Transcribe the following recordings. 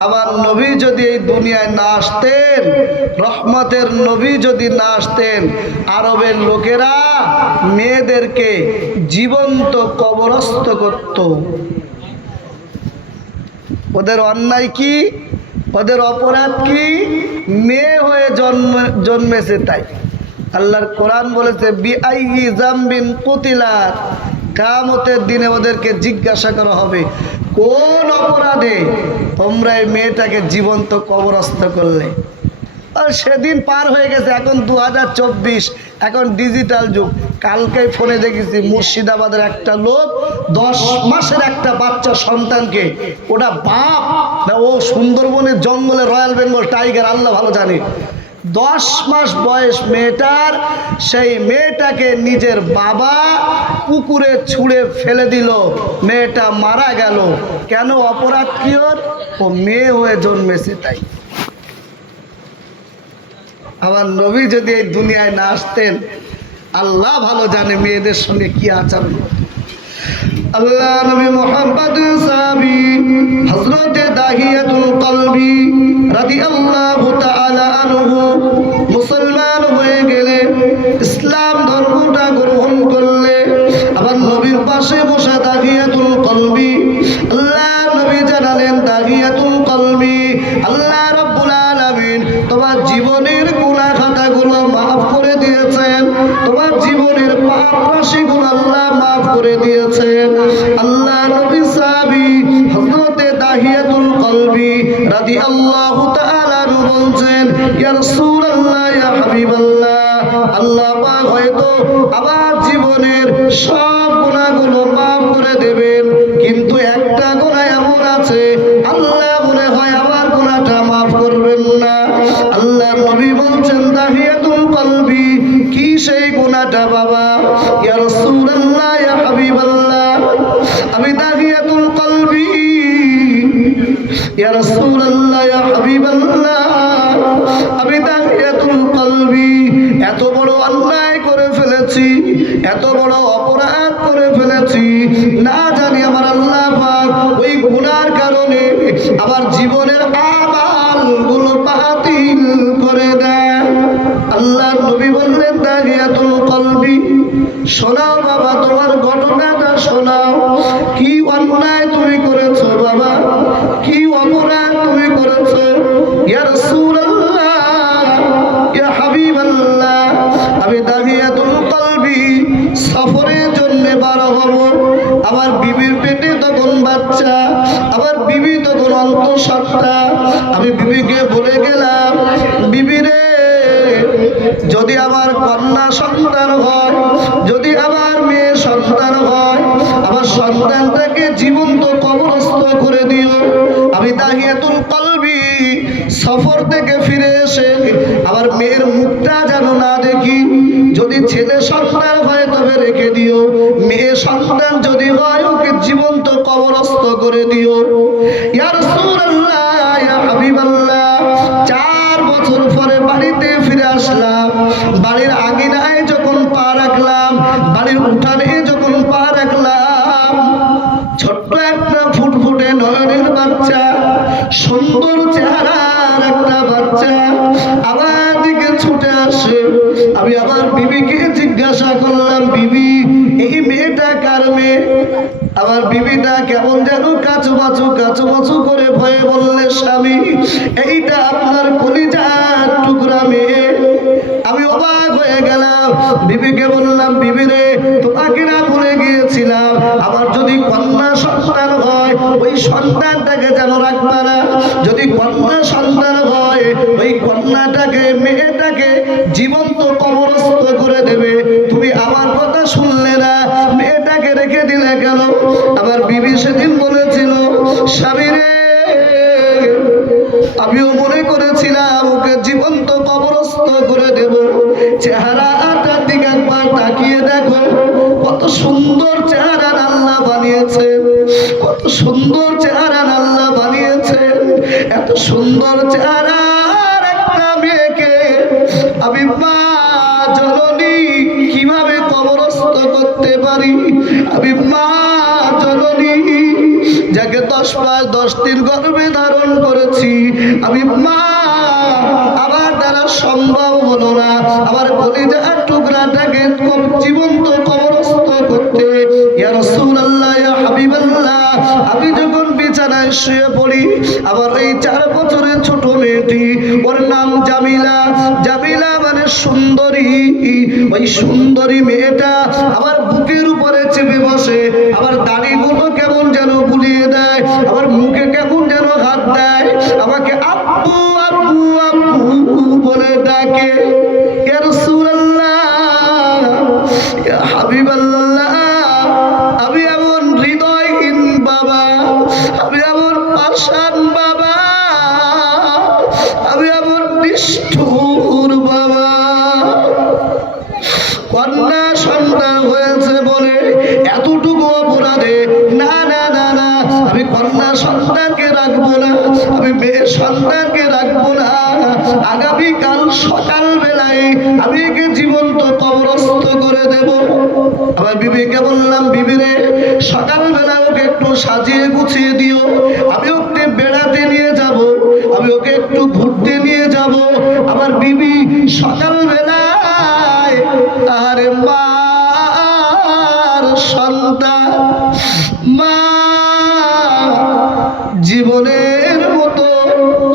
আমার নবী যদি এই দুনিয়ায় না আসতেন, রহমতের নবী যদি না আসতেন, আরবের লোকেরা মেয়েদেরকে জীবন্ত কবরস্থ করত। ওদের অন্যায় কি? ওদের অপরাধ কি? মেয়ে হয়ে জন্ম, জন্মেছে তাই। আল্লাহর কোরআন বলেছে বিআই জাম্বিন কুতিলাত। কামতের দিনে ওদেরকে জিজ্ঞাসা করা হবে কোন অপরাধে তোমরা এই মেয়েটাকে জীবন্ত কবরস্থ করলে? আর সেদিন পার হয়ে গেছে এখন দু হাজার চব্বিশ, এখন ডিজিটাল যুগ। কালকে ফোনে দেখেছি মুর্শিদাবাদের একটা লোক, দশ মাসের একটা বাচ্চা সন্তানকে, ওটা বাপ, ও সুন্দরবনের জঙ্গলে রয়্যাল বেঙ্গল টাইগার, আল্লাহ ভালো জানে। দশ মাস বয়স মেয়েটার, সেই মেয়েটাকে নিজের বাবা পুকুরে ছুঁড়ে ফেলে দিল। মেয়েটা মারা গেল। কেন অপরাধ কি ওর ও মেয়ে হয়ে জন্মেছে তাই। আমার নবী যদি এই দুনিয়ায় না আসতেন, আল্লাহ ভালো জানে মেয়েদের সঙ্গে কি আচরণ। আল্লাহ নবী মোহাম্মদ সাহাবী হযরতে দাহিয়াতুল কলবি, রাদিয়াল্লাহু জীবনের সব গুনাহগুলো মাফ করে দেবেন। কিন্তু একটা গুনাহ এমন আছে, আল্লাহ মনে হয়, আমার গুনাহটা মাফ করবেন না। আল্লাহ নবী বলছেন, দাহিয়াতুল কলবি, কি সেই গুনাহটা বাবা? ইয়া রাসূলুল্লাহ, ইয়া হাবিবাল্লাহ, আমি দাহিয়াতুল কলবি। ইয়া এত বড় অন্যায় করে ফেলেছি। এত বড় অপরাধ করে ফেলেছি। না জানি আমার আল্লাহ পাক ওই গুনার কারণে আমার জীবনের আমালগুলো বাতিল করে আমার বিবি তখন অন্তঃসত্ত্বা আমি বিবিকে বলে গেলাম বিবিরে যদি আমার কন্যা সন্তান হয়, যদি আমার মেয়ে সন্তান হয়, আমার সন্তানটাকে জীবন্ত কবরস্থ করে দিও। আমি দাহিয়াতুল কলবি সফর থেকে ফিরে এসে আমার মেয়ের মুখটা যেন না দেখি, যদি ছেলে সন্তান হয় তবে রেখে দিও। মেয়ে সন্তান যদি হয়, ওকে জীবন্ত কবরস্থ করে দিও। ইয়া রাসূলুল্লাহ, ইয়া হাবিবাল্লাহ বাচ্চা আমার বিবিটা কেমন যেন কাচু বাচু কাচু বাচু করে ভয়ে বললে, স্বামী, এইটা আপনার কলিজার টুকরা মেয়ে। আমি অবাক হয়ে গেলাম। বিবিকে বললাম, বিবি রে, তোমাকে না ভুলে গিয়েছিলাম। আমার যদি কন্যা সন্তান হয়, ওই সন্তানটাকে যেন রাখবা না। যদি কন্যা ওই মেয়েটাকে জীবন্ত কবরস্থ করে দেবে। তুমি আমার কথা শুনলে না। মেয়েটাকে রেখে দিলে কেন? আমার বিবি সেদিন বলেছিল, স্বামী রে, আমিও মনে করেছিলাম ওকে জীবন্ত কবরস্থ করে দেব। চেহারাটার দিকে একবার তাকিয়ে দেখো। কত সুন্দর চেহারা আল্লাহ বানিয়েছেন কত সুন্দর চেহারা আল্লাহ বানিয়েছেন এত সুন্দর চেহারার যাকে দশ মাস দশ দিন গর্ভে ধারণ করেছি। আমি মা, আমার দ্বারা সম্ভব হলো না। আমার কলিজার টুকরাটাকে জীবন্ত কবরস্থ করতে। ইয়া রাসূলুল্লাহ, ইয়া হাবিবাল্লাহ, আমি যখন বিছানায় শুয়ে পড়ি, আমার জামিলা মানে সুন্দরী। ওই সুন্দরী মেয়েটা আমার বুকের উপরে চেপে বসে, আমার দাড়িগুলো কেমন যেন বুলিয়ে দেয়, আমার মুখে কেমন যেন হাত দেয়, আমাকে আব্বু আব্বু আব্বু বলে ডাকে। হাবিবাল্লাহ, আমি সন্তানকে রাখব না। আগামীকাল সকাল বেলায় আমি একে জীবন্ত কবরস্থ করে দেব। আমার বিবিকে বললাম, বিবিরে সকাল বেলা ওকে একটু সাজিয়ে গুছিয়ে দিও। আমি ওকে বেড়াতে নিয়ে যাব, আমি ওকে একটু ঘুরতে নিয়ে যাব। আমার বিবি সকাল বেলায় আরে মার সন্তান, মা, জীবনের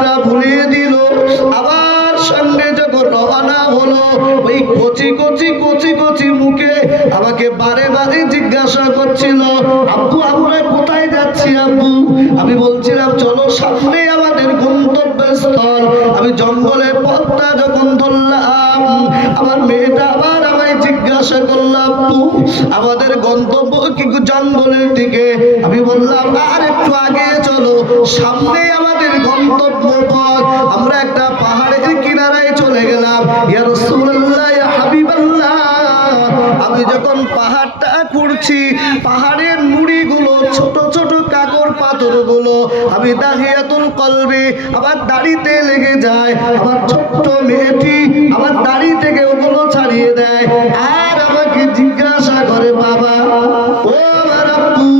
হাতটা ভুলিয়ে দিল। আবার সঙ্গে যখন রওনা হলো, ওই কচি কচি কচি কচি মুখে আমাকে বারে বারে জিজ্ঞাসা করছিল, আব্বু, আমরা কোথায় যাচ্ছি, আব্বু? আমি বলছিলাম, চলো সামনে গন্তব্যস্থল আমি জঙ্গলের পথটা যখন ধরলাম, আমার মেয়েটা আবার আমায় জিজ্ঞাসা করলাম আমাদের গন্তব্য কি জঙ্গলের দিকে? আমি বললাম, আর একটু আগে চলো, সামনে আমাদের গন্তব্য পথ। আমরা একটা পাহাড়ের কিনারায় চলে গেলাম। আমি যখন পাহাড়টা খুঁড়ছি, পাহাড়ের নুড়িগুলো ছোট ছোট পাথরগুলো, আমি দাহিয়াতুল কলবে আমার দাড়িতে লেগে যায়। আমার ছোট্ট মেয়েটি আমার দাড়ি থেকে ওগুলো ছাড়িয়ে দেয়। আর আমাকে জিজ্ঞাসা করে, বাবা, ও আমার আব্বু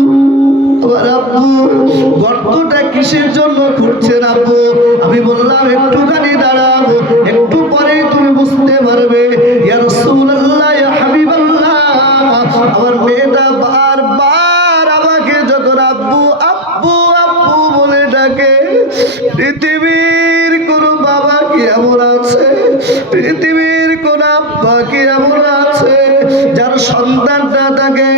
আমার আব্বু, গর্তটা কিসের জন্য খুঁড়ছেন আব্বু? আমি বললাম, একটুখানি দাঁড়াবো একটু সন্তানটা তাকে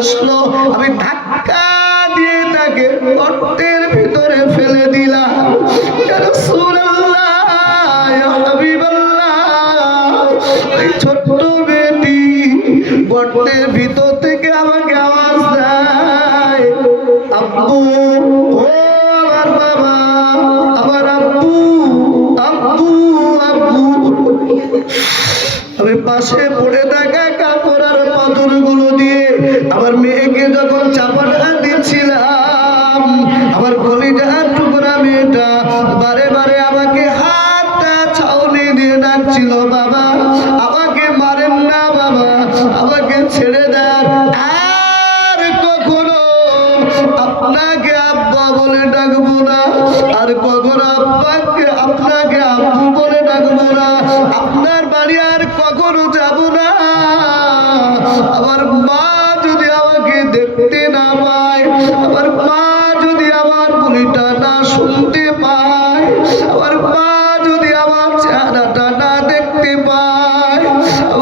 আসলো আমি ধাক্কা দিয়ে তাকে গর্তের ভিতরে ফেলে দিলাম। ছোট্ট বেটি গর্তের ভিতর থেকে আমাকে আওয়াজ দেয়, আব্বু, ও আমার বাবা, আমার আব্বু আব্বু আব্বু। আমি পাশে পড়ে থাকা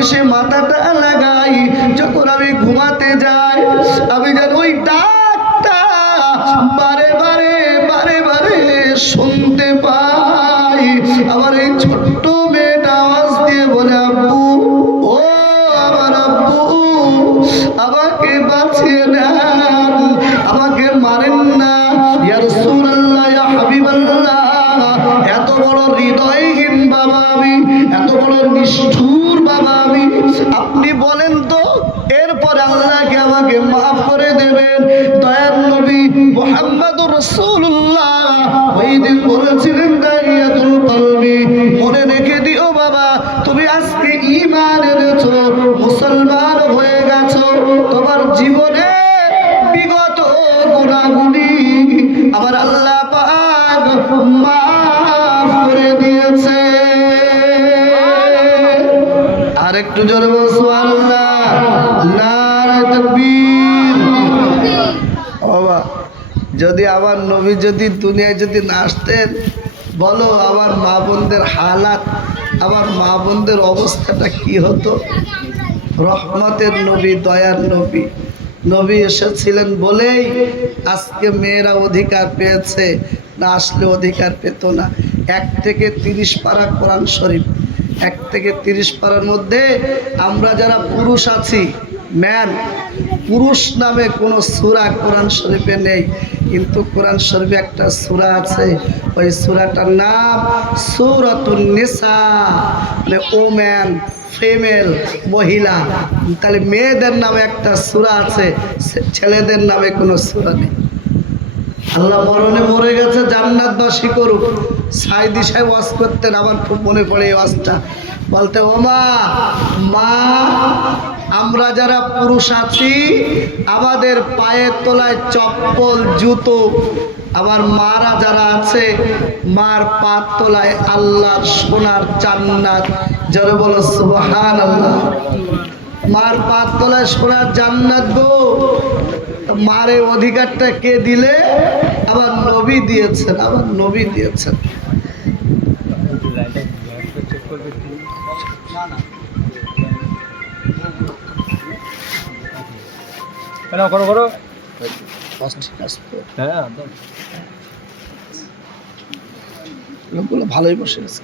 বালিশে মাথাটা লাগাই। যখন আমি ঘুমাতে যাই আমি একটু জোরে বলছো আল্লাহ নারায় তাকবীর। বাবা, যদি আমার নবী যদি দুনিয়ায় যদি না আসতেন, বলো আমার মা বোনদের হালাত, আমার মা বোনদের অবস্থাটা কি হতো? রহমতের নবী, দয়ার নবী। নবী এসেছিলেন বলেই আজকে মেয়েরা অধিকার পেয়েছে, না আসলে অধিকার পেত না। এক থেকে তিরিশ পারা কোরআন শরীফ। এক থেকে তিরিশ পারার মধ্যে আমরা যারা পুরুষ আছি ম্যান পুরুষ নামে কোনো সুরা কোরআন শরীফে নেই, কিন্তু কোরআন শরীফে একটা সুরা আছে, ওই সুরাটার নাম সুরাতুন নিসা। মানে ওম্যান ফিমেল মহিলা। তাহলে মেয়েদের নামে একটা সুরা আছে ছেলেদের নামে কোনো সুরা নেই। আল্লাহ মরণে মরে গেছে, জান্নাতবাসী করুক। সাইদি সাহেব ওয়াজ করতেন, আমার খুব মনে পড়ে এই ওয়াজটা। বলতে, ও মা মা, আমরা যারা পুরুষ আছি, আমাদের পায়ের তলায় চপ্পল, জুতো, আমার মারা যারা আছে, মার পাত তলায় আল্লাহর সোনার জান্নাত। যারা বলো সুবহান আল্লাহ মার পাত তলায় সোনার জান্নাত গো মারে অধিকারটা কে দিলে আবার নবী দিয়েছেন আবার নবী দিয়েছেন কেন করো করো। হ্যাঁ লোকগুলো ভালোই বসে আছে।